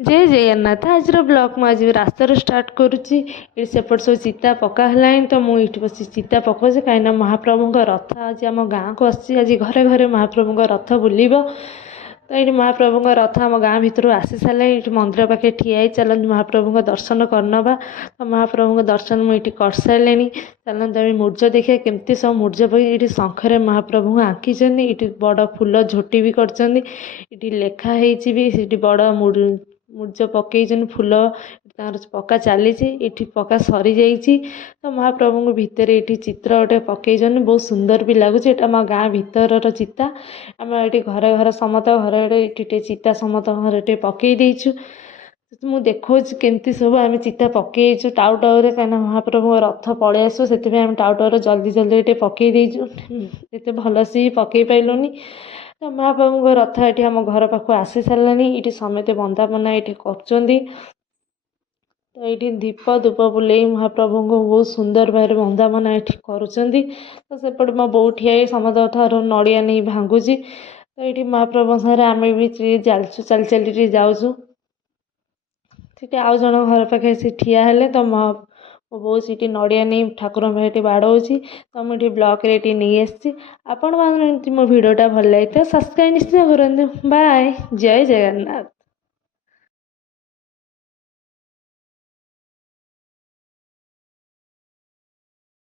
जय जगन्नाथ। आज ब्लॉग आज रास्तार स्टार्ट करुच्ची सेपट सब चिता पका है तो मुझे बस चिता पकाऊँ कहीं महाप्रभु रथ आज आम गाँव को आज घरे घरे महाप्रभु रथ बुलब तो ये महाप्रभु रथ आम गाँ भितर आसी सारे ये मंदिर पाखे ठिया चलते महाप्रभु दर्शन करनवा तो महाप्रभु दर्शन मुझे कर सारे चलते आम मूर्ज देखिए केमती सब मूर्ज पकड़ शंखरे महाप्रभु आंकीचंद ये बड़ फूल झोटी भी कर लेखाही भी बड़ मूर्ज पकईन फूल पका चली पका सरी जाइए तो महाप्रभु भितर ये चित्र गोटे पकईन बहुत सुंदर भी लगुच आम गाँ भितर चिता आम ये घरे घर समत घरे ये चिता समत घरे पकई देचु मुझे देखा केमती सब आम चिता पकईचु टाउ टाउरे कहीं महाप्रभु रथ पलि आसो से टाउ टाउर जल्दी जल्दी ये पकई देचु एत भलसे पकई पाइलुनी तो महाप्रभु रथ ये आम घर पाख आसी सारे ये समते बंदापना ये कर तो ये दीप धूप बुले महाप्रभु को बहुत सुंदर भाव बंदापना ये करुँच तो सेपटे मो बो ठिया समस्त ठार नड़िया नहीं भांगुची तो ये महाप्रभु सारे आम भी जालचु चली चली जाऊँ आउ जन घर पाखे से ठिया हेले तो मो बो सी नड़िया नहीं ठाकुर भाई बाड़ौची तो मुझे ब्लॉग रे नहीं आसी आपण मो भिडटा भल लगे तो सब्सक्राइब निश्चय करूँ। बाय। जय जगन्नाथ।